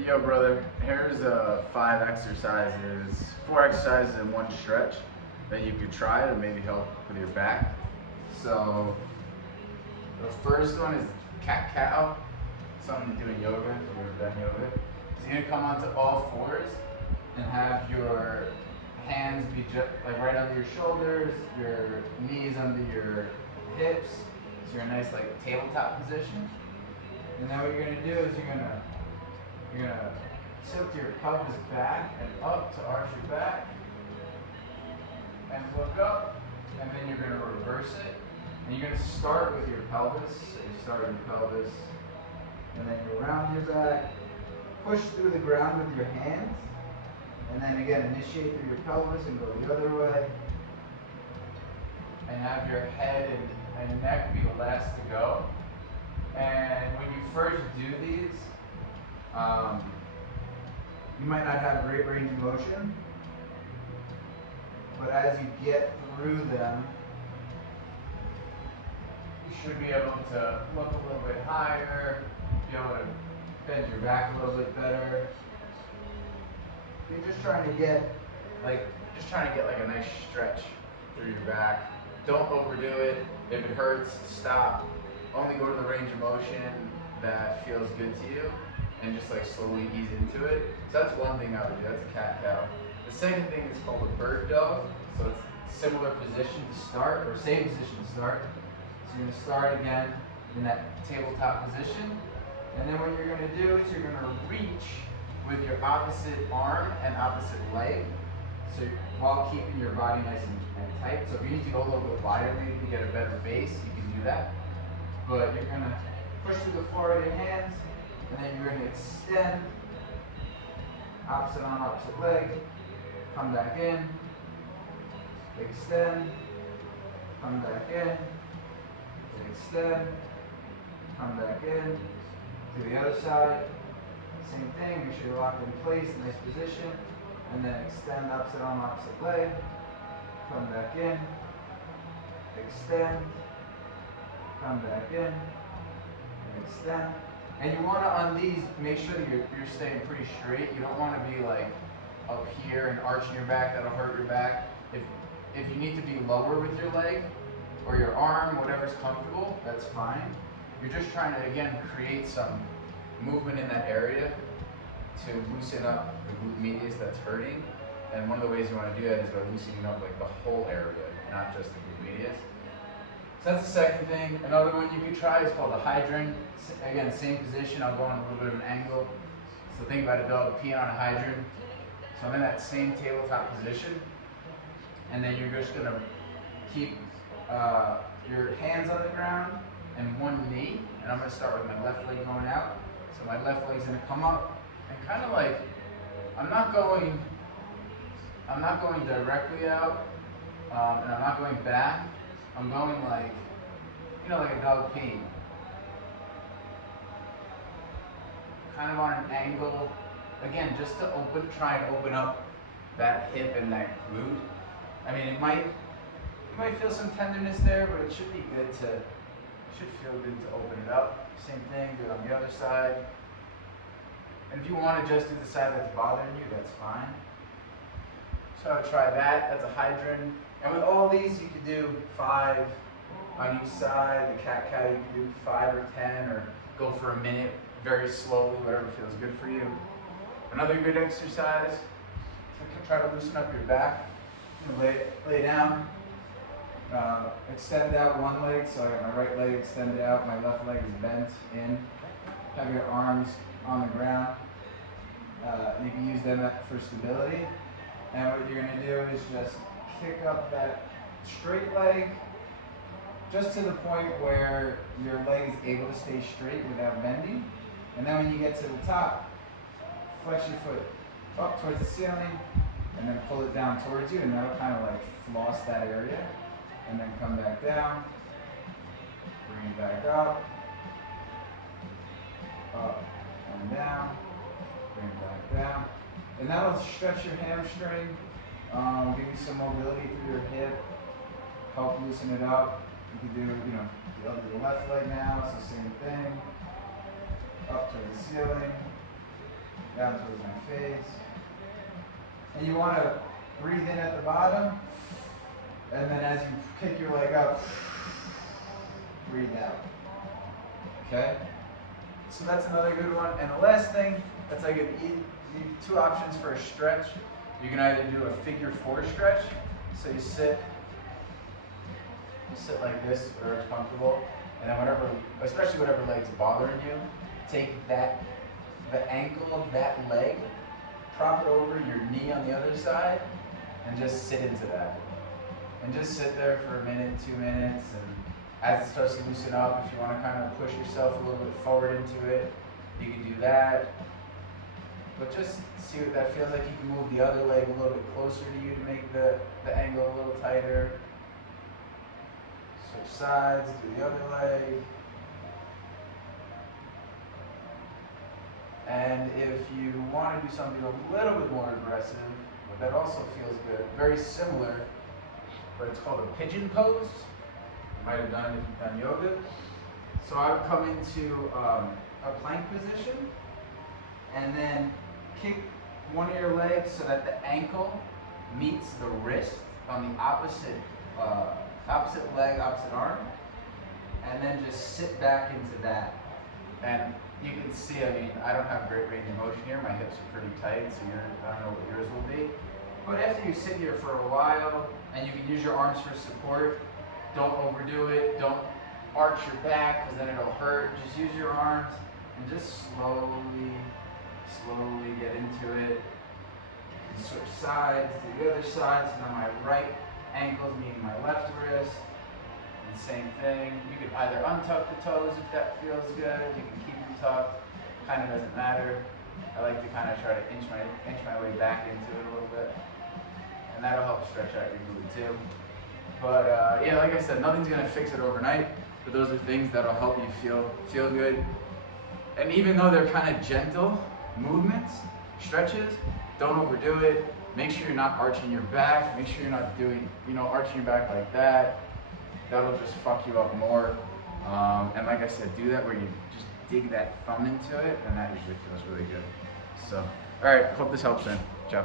Yo, brother, here's 4 exercises in one stretch that you could try to maybe help with your back. So, the first one is cat-cow, something you do in yoga, if you've ever done yoga. So you're gonna come onto all fours and have your hands be just like right under your shoulders, your knees under your hips. So you're in a nice like tabletop position. And then what you're gonna do is you're gonna tilt your pelvis back and up to arch your back and look up, and then you're going to reverse it, and you're going to start with your pelvis. So you start with your pelvis, and then you round your back, push through the ground with your hands, and then again initiate through your pelvis and go the other way, and have your head and neck be the last to go. And when you first do these, you might not have great range of motion, but as you get through them, you should be able to look a little bit higher, be able to bend your back a little bit better. You're just trying to get like a nice stretch through your back. Don't overdo it. If it hurts, stop. Only go to the range of motion that feels good to you, and just like slowly ease into it. So that's one thing I would do. That's a cat-cow. The second thing is called a bird dog. So it's similar position to start, or same position to start. So you're gonna start again in that tabletop position, and then what you're gonna do is you're gonna reach with your opposite arm and opposite leg, so while keeping your body nice and tight. So if you need to go a little bit wider maybe to get a better base, you can do that. But you're gonna push through the floor with your hands, and then you're going to extend, opposite arm, opposite leg, come back in, extend, come back in, extend, come back in, to the other side, same thing, make sure you're locked in place, nice position, and then extend, opposite arm, opposite leg, come back in, extend, come back in, and extend. And you want to, on these, make sure that you're staying pretty straight. You don't want to be like up here and arching your back. That'll hurt your back. If you need to be lower with your leg or your arm, whatever's comfortable, that's fine. You're just trying to, again, create some movement in that area to loosen up the glute medius that's hurting. And one of the ways you want to do that is by loosening up like the whole area, not just the glute medius. So that's the second thing. Another one you could try is called a hydrant. Again, same position. I'll go on a little bit of an angle. So think about a dog peeing on a hydrant. So I'm in that same tabletop position. And then you're just going to keep your hands on the ground and one knee. And I'm going to start with my left leg going out. So my left leg's going to come up and kind of like, I'm not going directly out, and I'm not going back. I'm going like, like a dog peeing. Kind of on an angle. Again, just to try and open up that hip and that glute. I mean, you might feel some tenderness there, but it should be good should feel good to open it up. Same thing, do it on the other side. And if you want to just do the side that's bothering you, that's fine. So I would try that. That's a hydrant. And with all these, you could do 5 on each side. The cat-cow, you could do 5 or 10, or go for a minute very slowly, whatever feels good for you. Another good exercise, so try to loosen up your back. Lay down, extend out one leg, so I got my right leg extended out, my left leg is bent in. Have your arms on the ground. You can use them for stability. And what you're going to do is just kick up that straight leg just to the point where your leg is able to stay straight without bending. And then when you get to the top, flex your foot up towards the ceiling and then pull it down towards you, and that'll kind of like floss that area. And then come back down, bring it back up and down, bring it back down. And that'll stretch your hamstring, give you some mobility through your hip, help loosen it up. You can do, the left leg now, it's the same thing. Up to the ceiling, down towards my face. And you want to breathe in at the bottom, and then as you kick your leg up, breathe out. Okay? So that's another good one. And the last thing, that's like two options for a stretch. You can either do a figure 4 stretch, so you sit like this, or it's comfortable, and then whatever, especially whatever leg's bothering you, take the ankle of that leg, prop it over your knee on the other side, and just sit into that. And just sit there for a minute, 2 minutes, and as it starts to loosen up, if you want to kind of push yourself a little bit forward into it, you can do that. But just see what that feels like. You can move the other leg a little bit closer to you to make the angle a little tighter. Switch sides, do the other leg. And if you want to do something a little bit more aggressive, but that also feels good, very similar, but it's called a pigeon pose. You might have done it if you've done yoga. So I would come into a plank position, and then kick one of your legs so that the ankle meets the wrist on the opposite leg, opposite arm, and then just sit back into that. And you can see, I mean, I don't have great range of motion here. My hips are pretty tight, so I don't know what yours will be. But after you sit here for a while, and you can use your arms for support, don't overdo it. Don't arch your back, because then it'll hurt. Just use your arms, and just slowly get into it. And switch sides to the other side. So now my right ankle is meeting my left wrist. And same thing. You could either untuck the toes if that feels good. You can keep them tucked. Kind of doesn't matter. I like to kind of try to inch my way back into it a little bit. And that'll help stretch out your glute too. But yeah, like I said, nothing's gonna fix it overnight. But those are things that'll help you feel good. And even though they're kind of gentle movements, stretches, don't overdo it. Make sure you're not arching your back. Make sure you're not doing, arching your back like that. That'll just fuck you up more. And like I said, do that where you just dig that thumb into it, and that usually feels really good. So, all right, hope this helps, man. Ciao.